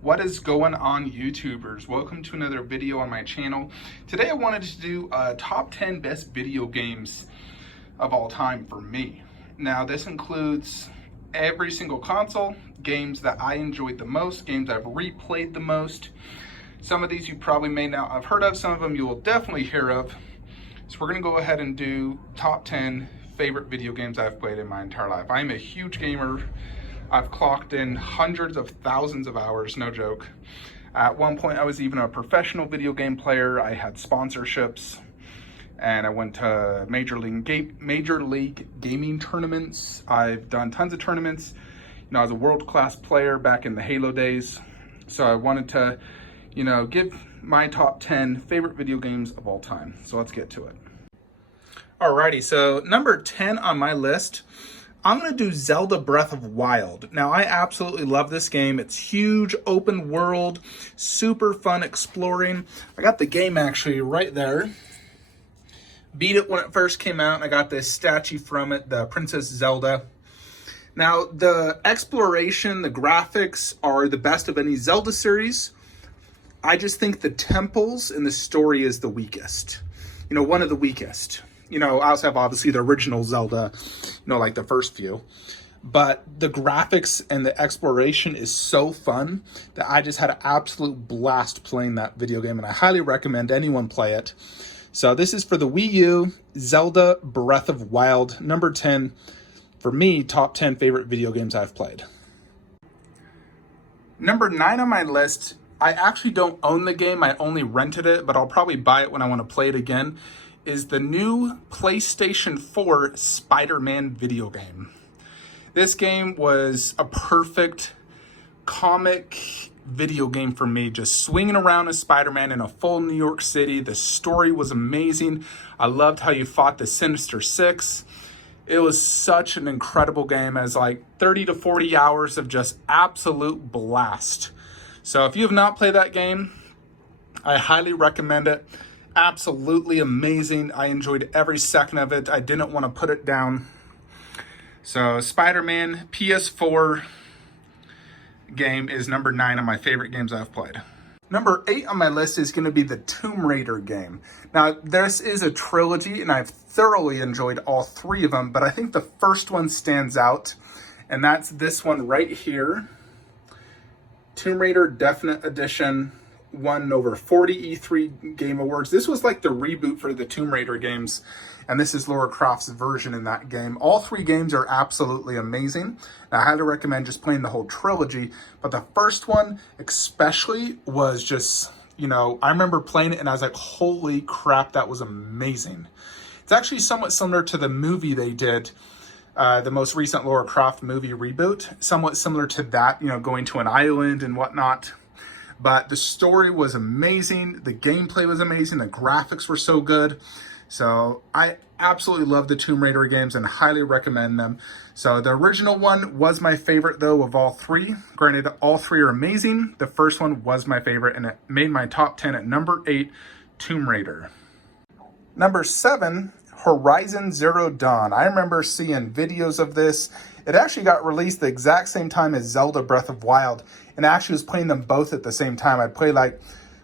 What is going on, YouTubers? Welcome to another video on my channel. Today I wanted to do a top 10 best video games of all time for me. Now this includes every single console, games that I enjoyed the most, games I've replayed the most. Some of these you probably may not have heard of, some of them you will definitely hear of. So we're gonna go ahead and do top 10 favorite video games I've played in my entire life. I'm a huge gamer. I've clocked in hundreds of thousands of hours, no joke. At one point, I was even a professional video game player. I had sponsorships, and I went to major league gaming tournaments. I've done tons of tournaments. You know, I was a world-class player back in the Halo days. So I wanted to, give my top 10 favorite video games of all time. So let's get to it. Alrighty, so number 10 on my list, I'm going to do Zelda Breath of Wild. Now, I absolutely love this game. It's huge, open world, super fun exploring. I got the game actually right there. Beat it when it first came out, and I got this statue from it, the Princess Zelda. Now, the exploration, the graphics are the best of any Zelda series. I just think the temples and the story is the weakest. One of the weakest. I also have obviously the original Zelda, like the first few. But the graphics and the exploration is so fun that I just had an absolute blast playing that video game, and I highly recommend anyone play it. So this is for the Wii U, Zelda Breath of Wild, number 10. For me, top 10 favorite video games I've played. Number 9 on my list, I actually don't own the game, I only rented it, but I'll probably buy it when I want to play it again, is the new PlayStation 4 SpiderMan video game. This game was a perfect comic video game for me, just swinging around as Spider-Man in a full New York City. The story was amazing. I loved how you fought the Sinister Six. It was such an incredible game, as like 30 to 40 hours of just absolute blast. So if you have not played that game, I highly recommend it. Absolutely amazing. I enjoyed every second of it. I didn't want to put it down. So SpiderMan PS4 game is number 9 on my favorite games I've played. Number 8 on my list is going to be the Tomb Raider game. Now, this is a trilogy, and I've thoroughly enjoyed all 3 of them, but I think the first one stands out, and that's this one right here. Tomb Raider Definite Edition. Won over 40 E3 Game Awards. This was like the reboot for the Tomb Raider games, and this is Lara Croft's version in that game. All 3 games are absolutely amazing. Now, I highly recommend just playing the whole trilogy, but the first one especially was just, I remember playing it and I was like, holy crap, that was amazing. It's actually somewhat similar to the movie they did, the most recent Lara Croft movie reboot, somewhat similar to that, going to an island and whatnot. But the story was amazing, the gameplay was amazing, the graphics were so good. So I absolutely love the Tomb Raider games and highly recommend them. So the original one was my favorite though of all 3. Granted, all 3 are amazing. The first one was my favorite, and it made my top 10 at number 8, Tomb Raider. Number 7, Horizon Zero Dawn. I remember seeing videos of this. It actually got released the exact same time as Zelda Breath of Wild, and I actually was playing them both at the same time. I'd play like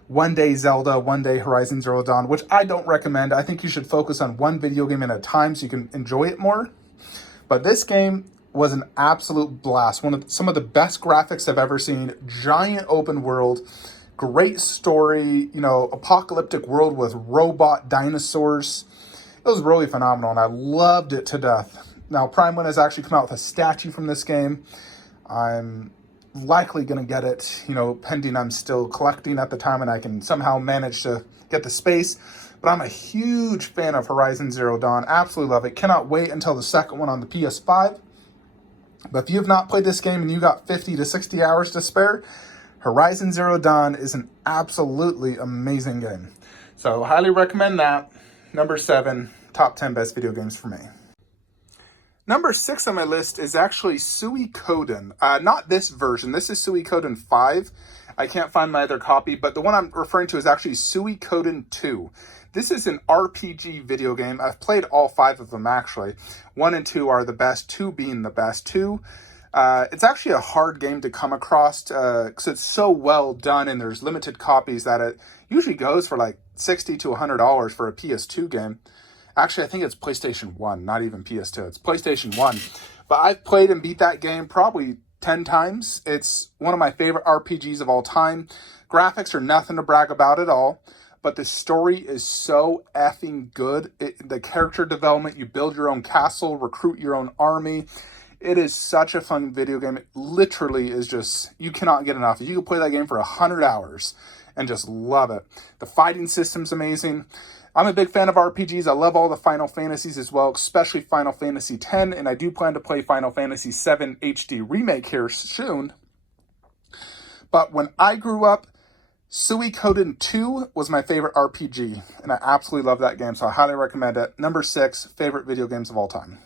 one day Zelda, one day Horizon Zero Dawn, which I don't recommend. I think you should focus on one video game at a time so you can enjoy it more. But this game was an absolute blast. Some of the best graphics I've ever seen. Giant open world, great story, apocalyptic world with robot dinosaurs. It was really phenomenal, and I loved it to death. Now, Prime One has actually come out with a statue from this game. I'm likely going to get it, pending I'm still collecting at the time and I can somehow manage to get the space. But I'm a huge fan of Horizon Zero Dawn. Absolutely love it. Cannot wait until the second one on the PS5. But if you have not played this game and you got 50 to 60 hours to spare, Horizon Zero Dawn is an absolutely amazing game. So highly recommend that. Number 7, top 10 best video games for me. Number 6 on my list is actually Suikoden. Not this version. This is Suikoden 5. I can't find my other copy, but the one I'm referring to is actually Suikoden 2. This is an RPG video game. I've played all 5 of them, actually. 1 and 2 are the best, 2 being the best. 2 It's actually a hard game to come across because it's so well done and there's limited copies that it usually goes for like $60 to $100 for a PS2 game. Actually, I think it's PlayStation 1, not even PS2. It's PlayStation 1. But I've played and beat that game probably 10 times. It's one of my favorite RPGs of all time. Graphics are nothing to brag about at all, but the story is so effing good. The character development, you build your own castle, recruit your own army. It is such a fun video game. It literally is just, you cannot get enough. You can play that game for 100 hours and just love it. The fighting system's amazing. I'm a big fan of RPGs. I love all the Final Fantasies as well, especially Final Fantasy X, and I do plan to play Final Fantasy VII HD Remake here soon. But when I grew up, Suikoden 2 was my favorite RPG, and I absolutely love that game, so I highly recommend it. Number 6, favorite video games of all time.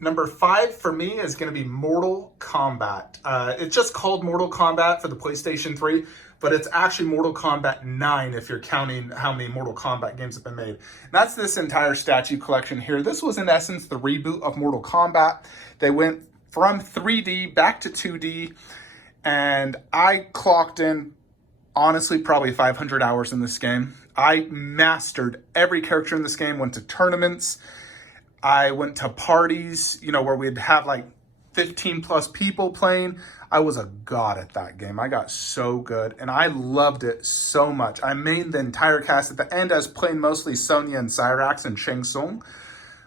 Number 5 for me is going to be Mortal Kombat. It's just called Mortal Kombat for the PlayStation 3, but it's actually Mortal Kombat 9 if you're counting how many Mortal Kombat games have been made. And that's this entire statue collection here. This was in essence the reboot of Mortal Kombat. They went from 3D back to 2D, and I clocked in, honestly, probably 500 hours in this game. I mastered every character in this game, went to tournaments. I went to parties, where we'd have like 15 plus people playing. I was a god at that game. I got so good and I loved it so much. I mained the entire cast. At the end, I was playing mostly Sonya and Cyrax and Shang Tsung.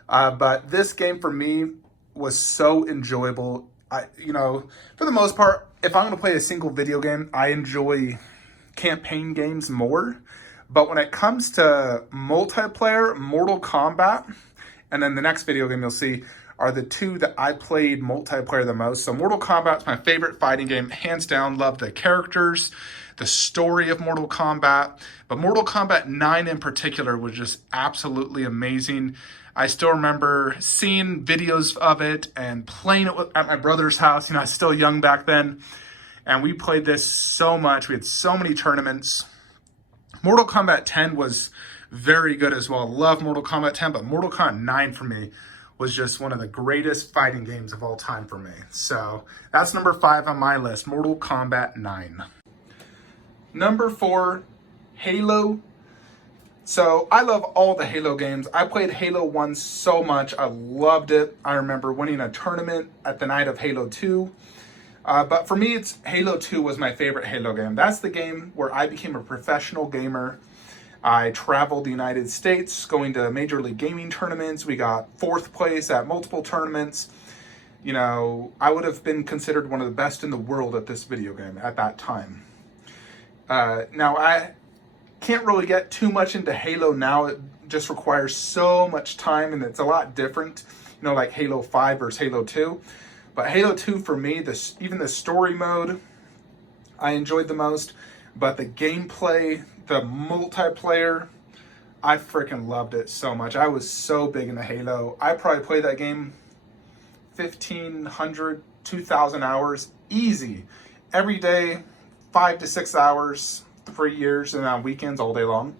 But this game for me was so enjoyable. For the most part, if I'm going to play a single video game, I enjoy campaign games more. But when it comes to multiplayer, Mortal Kombat, and then the next video game you'll see are the two that I played multiplayer the most. So Mortal Kombat's my favorite fighting game, hands down. Love the characters, the story of Mortal Kombat. But Mortal Kombat 9 in particular was just absolutely amazing. I still remember seeing videos of it and playing it at my brother's house. I was still young back then. And we played this so much. We had so many tournaments. Mortal Kombat 10 was very good as well. Love Mortal Kombat 10, but Mortal Kombat 9 for me was just one of the greatest fighting games of all time for me. So that's number 5 on my list, Mortal Kombat 9. Number 4, Halo. So I love all the Halo games. I played Halo 1 so much. I loved it. I remember winning a tournament at the night of Halo 2. But for me, Halo 2 was my favorite Halo game. That's the game where I became a professional gamer. I traveled the United States, going to Major League Gaming tournaments. We got 4th place at multiple tournaments. I would have been considered one of the best in the world at this video game at that time. Now, I can't really get too much into Halo now. It just requires so much time, and it's a lot different, like Halo 5 versus Halo 2. But Halo 2, for me, even the story mode, I enjoyed the most. But the gameplay, the multiplayer, I freaking loved it so much. I was so big into Halo. I probably played that game 1,500, 2,000 hours, easy. Every day, 5 to 6 hours, 3 years, and on weekends all day long.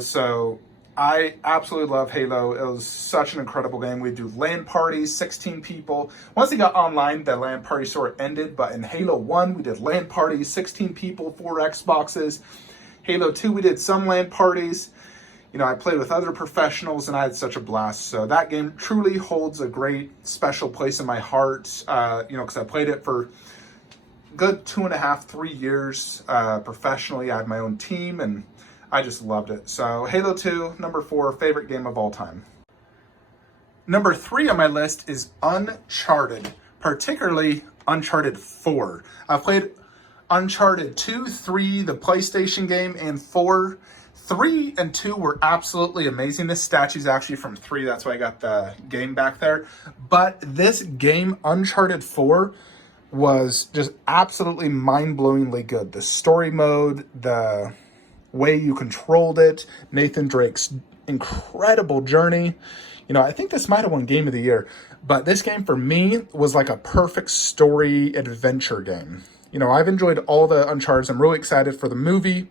So I absolutely love Halo. It was such an incredible game. We'd do LAN parties, 16 people. Once it got online, the LAN party sort of ended, but in Halo 1, we did LAN parties, 16 people, 4 Xboxes. Halo 2, we did some LAN parties. I played with other professionals, and I had such a blast. So that game truly holds a great, special place in my heart, because I played it for a good 2.5, 3 years professionally. I had my own team, and I just loved it. So Halo 2, number 4, favorite game of all time. Number 3 on my list is Uncharted, particularly Uncharted 4. I've played Uncharted 2, 3, the PlayStation game, and 4. 3 and 2 were absolutely amazing. This statue's actually from 3, that's why I got the game back there. But this game, Uncharted 4, was just absolutely mind-blowingly good. The story mode, the way you controlled it, Nathan Drake's incredible journey. I think this might have won Game of the Year, but this game for me was like a perfect story adventure game. I've enjoyed all the Uncharted. I'm really excited for the movie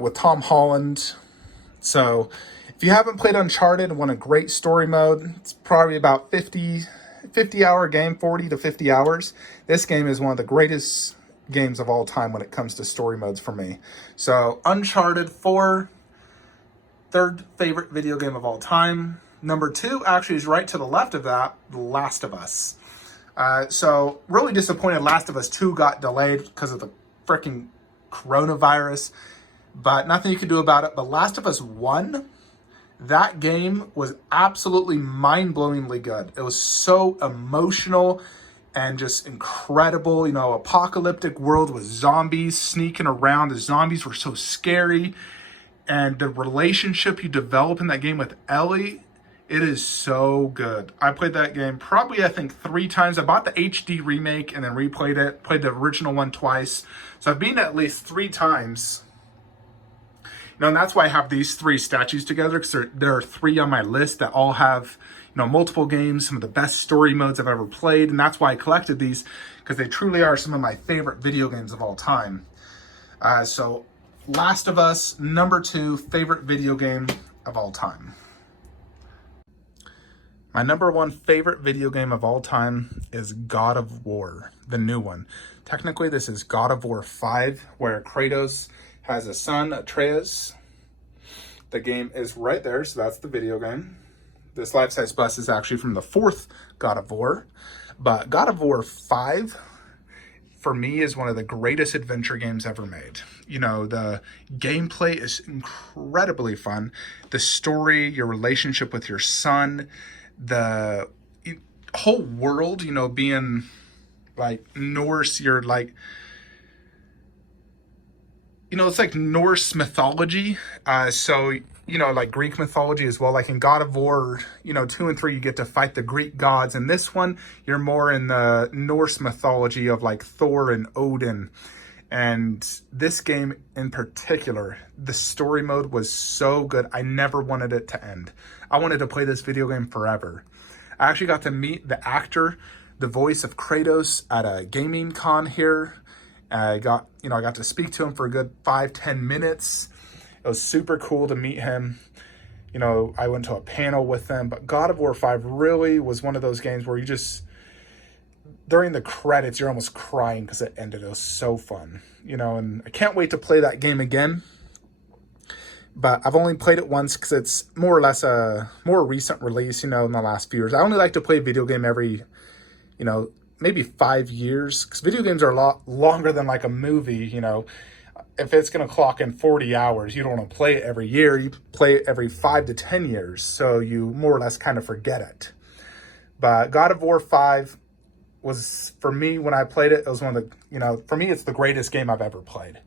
with Tom Holland. So if you haven't played Uncharted and want a great story mode, it's probably about 50 50-hour game, 40 to 50 hours. This game is one of the greatest games of all time when it comes to story modes for me. So Uncharted 4, third favorite video game of all time. Number 2 actually is right to the left of that, The Last of Us. So really disappointed Last of Us 2 got delayed because of the freaking coronavirus, but nothing you can do about it. But Last of Us 1, that game was absolutely mind-blowingly good. It was so emotional and just incredible. You know, apocalyptic world with zombies sneaking around. The zombies were so scary. And the relationship you develop in that game with Ellie, it is so good. I played that game probably, I think, 3 times. I bought the HD remake and then replayed it. Played the original one twice. So I've been at least 3 times. You know, and that's why I have these 3 statues together, because there are 3 on my list that all have, you know, multiple games, some of the best story modes I've ever played. And that's why I collected these, because they truly are some of my favorite video games of all time. So Last of Us, number 2 favorite video game of all time. My number 1 favorite video game of all time is God of War, the new one. Technically, this is God of War 5, where Kratos has a son, Atreus. The game is right there, so that's the video game. This life-size bust is actually from the 4th God of War. But God of War 5, for me, is one of the greatest adventure games ever made. You know, the gameplay is incredibly fun. The story, your relationship with your son, the whole world, you know, being like Norse, you're like, you know, it's like Norse mythology. So, you know, like Greek mythology as well. Like in God of War, you know, 2 and 3, you get to fight the Greek gods. And this one, you're more in the Norse mythology of like Thor and Odin. And this game in particular, the story mode was so good. I never wanted it to end. I wanted to play this video game forever. I actually got to meet the actor, the voice of Kratos, at a gaming con here. I got to speak to him for a good 5-10 minutes. It was super cool to meet him. You know, I went to a panel with them. But God of War 5 really was one of those games where you just, during the credits, you're almost crying because it ended. It was so fun. You know, and I can't wait to play that game again. But I've only played it once because it's more or less a more recent release, you know, in the last few years. I only like to play a video game every, you know, maybe 5 years. Because video games are a lot longer than like a movie, you know. If it's going to clock in 40 hours, you don't want to play it every year. You play it every 5 to 10 years. So you more or less kind of forget it. But God of War 5 was, for me, when I played it, it was one of the, you know, for me, it's the greatest game I've ever played.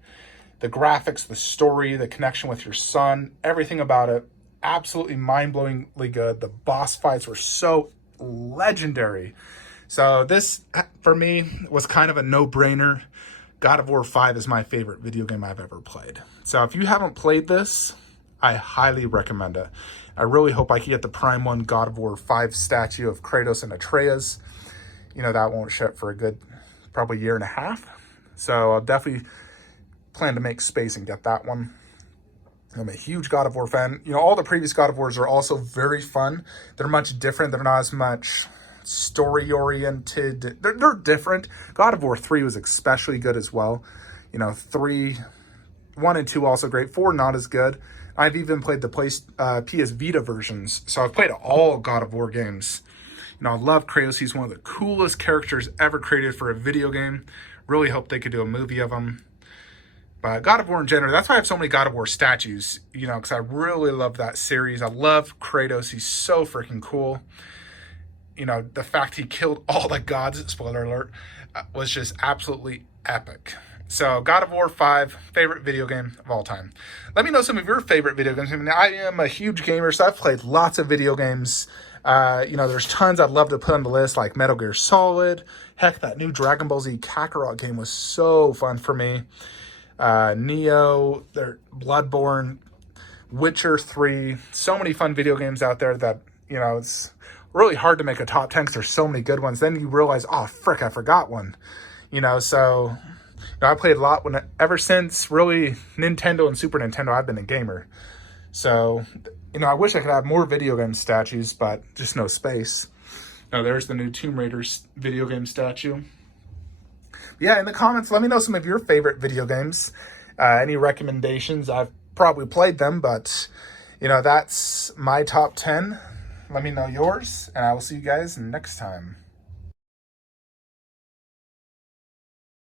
The graphics, the story, the connection with your son, everything about it, absolutely mind-blowingly good. The boss fights were so legendary. So this, for me, was kind of a no-brainer. God of War 5 is my favorite video game I've ever played. So if you haven't played this, I highly recommend it. I really hope I can get the Prime 1 God of War 5 statue of Kratos and Atreus. You know, that won't ship for a good, probably 1.5 years. So I'll definitely plan to make space and get that one. I'm a huge God of War fan. You know, all the previous God of Wars are also very fun. They're much different. They're not as much story-oriented. They're different. God of War 3 was especially good as well. You know, 1 and 2 also great. 4 not as good. I've even played the PS Vita versions. So I've played all God of War games. You know, I love Kratos. He's one of the coolest characters ever created for a video game. Really hope they could do a movie of him. But God of War in general, that's why I have so many God of War statues, you know, because I really love that series. I love Kratos. He's so freaking cool. You know, the fact he killed all the gods, spoiler alert, was just absolutely epic. So God of War 5, favorite video game of all time. Let me know some of your favorite video games. I mean, I am a huge gamer, so I've played lots of video games. You know, there's tons I'd love to put on the list, like Metal Gear Solid. Heck, that new Dragon Ball Z Kakarot game was so fun for me. Neo, Bloodborne, Witcher 3, so many fun video games out there that, you know, it's really hard to make a top 10 because there's so many good ones. Then you realize, oh, frick, I forgot one. You know, so, you know, I played a lot ever since really Nintendo and Super Nintendo, I've been a gamer. So, you know, I wish I could have more video game statues, but just no space. Oh, there's the new Tomb Raider video game statue. Yeah, in the comments, let me know some of your favorite video games. Any recommendations? I've probably played them, but, that's my top 10. Let me know yours, and I will see you guys next time.